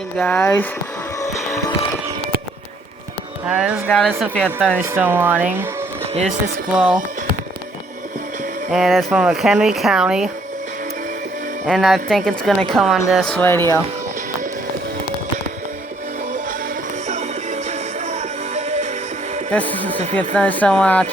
Hey guys, I just got a severe thunderstorm warning. Here's the squall, and it's from McHenry County, and I think it's gonna come on this radio. This is a severe thunderstorm watch.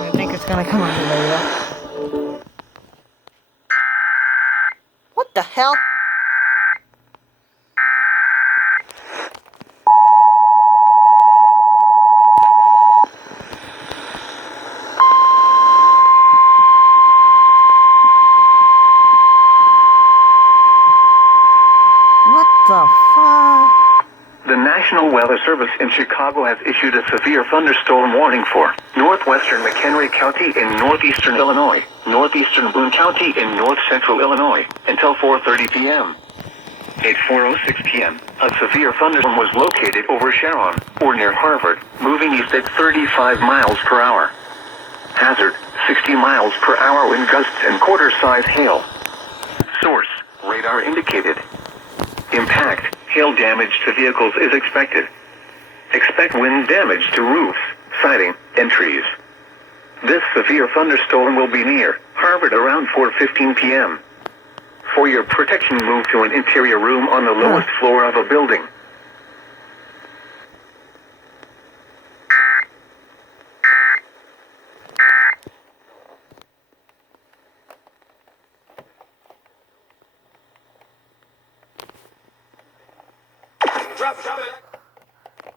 I think it's gonna come on the radio. What the hell? What the fuck? The National Weather Service in Chicago has issued a severe thunderstorm warning for northwestern McHenry County in northeastern Illinois, northeastern Boone County in north central Illinois, until 4:30 p.m. At 4:06 p.m., a severe thunderstorm was located over Sharon, or near Harvard, moving east at 35 miles per hour. Hazard, 60 miles per hour wind gusts and quarter-size hail. Source, radar indicated. Impact, hail damage to vehicles is expected. Expect wind damage to roofs, siding, and trees. This severe thunderstorm will be near Harvard around 4:15 p.m. For your protection, move to an interior room on the lowest floor of a building.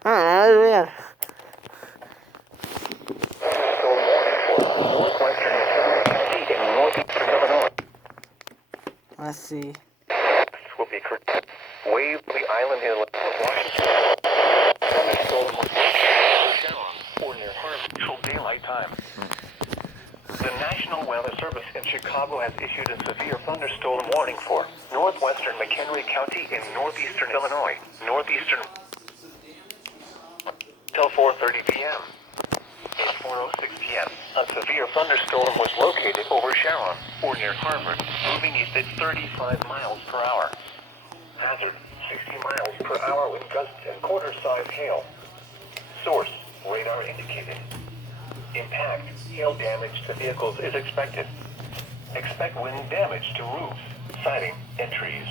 Yeah. Let's see. Will be Waverly Island in Washington. Or near Harvard until daylight time. The National Weather Service in Chicago has issued a severe thunderstorm warning for northwestern McHenry County in northeastern Illinois, northeastern till 4:30 p.m. At 4:06 p.m., a severe thunderstorm was located over Sharon, or near Harvard, moving east at 35 miles per hour. Hazard, 60 miles per hour wind gusts and quarter-size hail. Source, radar indicated. Impact, hail damage to vehicles is expected. Expect wind damage to roofs, siding, and trees.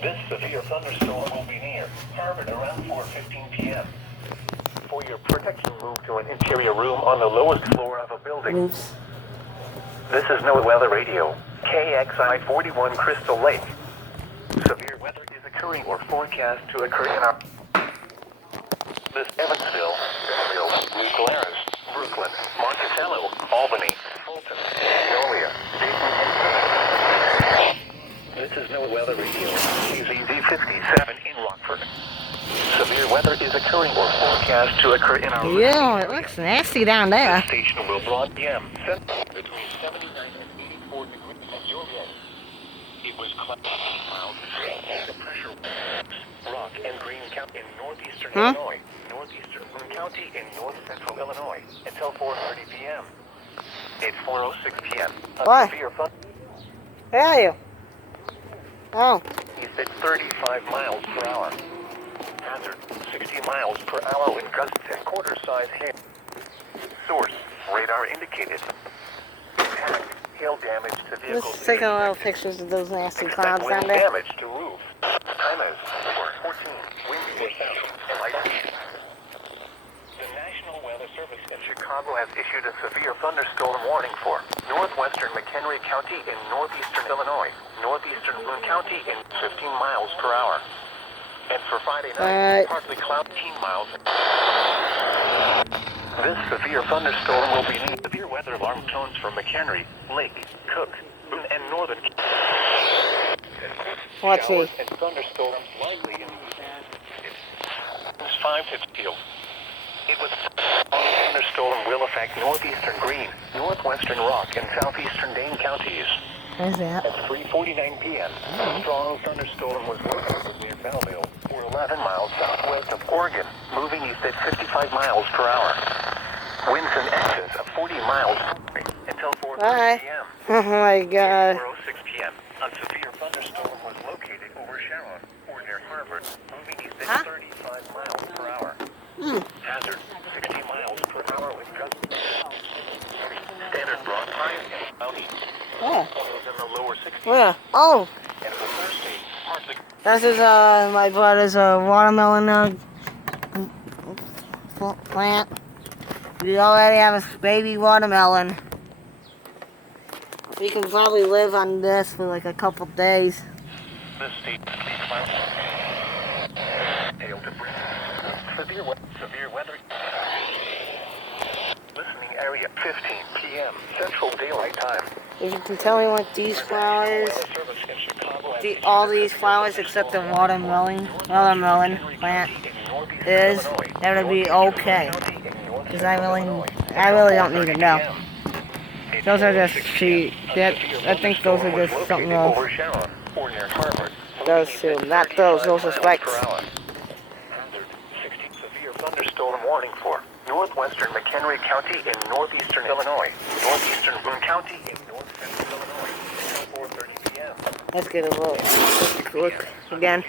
This severe thunderstorm will be near Harvard around 4:15 p.m. For your protection, move to an interior room on the lowest floor of a building. Oops. This is no weather radio. KXI 41 Crystal Lake. Severe weather is occurring or forecast to occur in our... This Evansville, New Glarus, Brooklyn, Monticello, Albany, Fulton, Magnolia, Dayton, and... This is no weather radio. KZZ 57 in Rockford. Severe weather is occurring or forecast to occur in our... Yeah, it looks nasty down there. The station will broad PM between 79 and 84 degrees at your end. It was cloudy, mild, the pressure Rock and Green County in northeastern Illinois, northeastern Boone County in north central Illinois until 4:30 p.m. It's 4:06 p.m. Why? Severe thunder. Where are you? Oh. East at 35 miles per hour. Hazard, 60 miles per hour wind gusts and quarter-size hail. Source, radar indicated. Impact, hail damage to vehicles. Let's take a little pictures of those nasty clouds down Wind there. damage to roof. Time is 4:14. Wind or south and light. The National Weather Service in Chicago has issued a severe thunderstorm warning for northwestern McHenry County in northeastern Illinois, northeastern Boone County in 15 miles per hour. And for Friday night, partly cloudy 18 miles. This severe thunderstorm will be near severe weather alarm tones for McHenry, Lake, Cook, Boone, and northern. Watch me. Showers and thunderstorms likely in the 5 to 2. It was thunderstorm will affect northeastern Greene, northwestern Rock, and southeastern Dane counties. What is that? At 3:49 p.m., a strong thunderstorm was located near Belleville, 11 miles southwest of Oregon, moving east at 55 miles per hour. Winds in excess of 40 miles per hour until 4:30 p.m. Oh my God. 4:06 p.m., a severe thunderstorm was located over Sharon or near Harvard, moving east at 35 miles per hour. Hazard, 60 miles per hour with gusts. Standard broad pine and cloudy. Yeah. In the lower 60s. Where? Oh, And for Thursday, partly this is my brother's watermelon plant. We already have a baby watermelon. We can probably live on this for like a couple days. this state clouds. Hail debris. Severe weather. Listening area 15 p.m. Central Daylight Time. If you can tell me what these flowers, Weather service in Chicago has all these flowers except the watermelon plant is, that would be okay. Because I really don't need to know. Those are just I think those are just something else. Those two, not those are spikes. Severe thunderstorm warning for northwestern McHenry County in northeastern Illinois, northeastern Boone County in north central Illinois, until 4:30 p.m. Let's get a look again.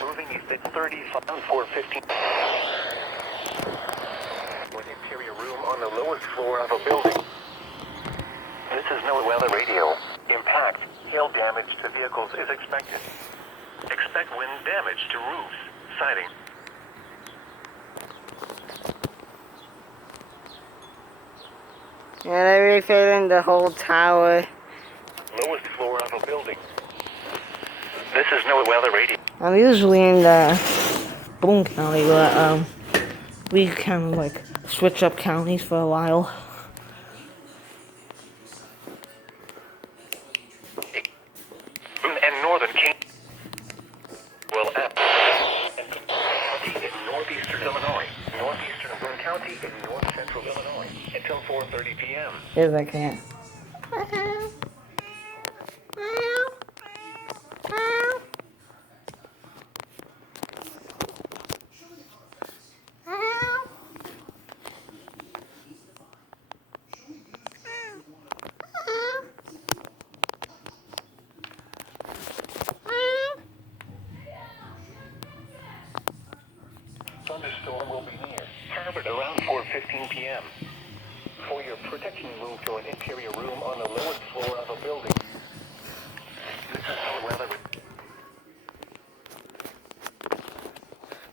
Moving east at 35, 4:15. An interior room on the lowest floor of a building. This is no weather radio. Impact, hail damage to vehicles is expected. Expect wind damage to roofs. Siding. Yeah, they're refilling the whole tower. Lowest floor of a building. This is no weather radio. I'm usually in the Boone County, but we kind of like switch up counties for a while. And northern King. Well, in northeastern Illinois, northeastern Boone County in north central Illinois until 4:30 p.m. Yes, I can.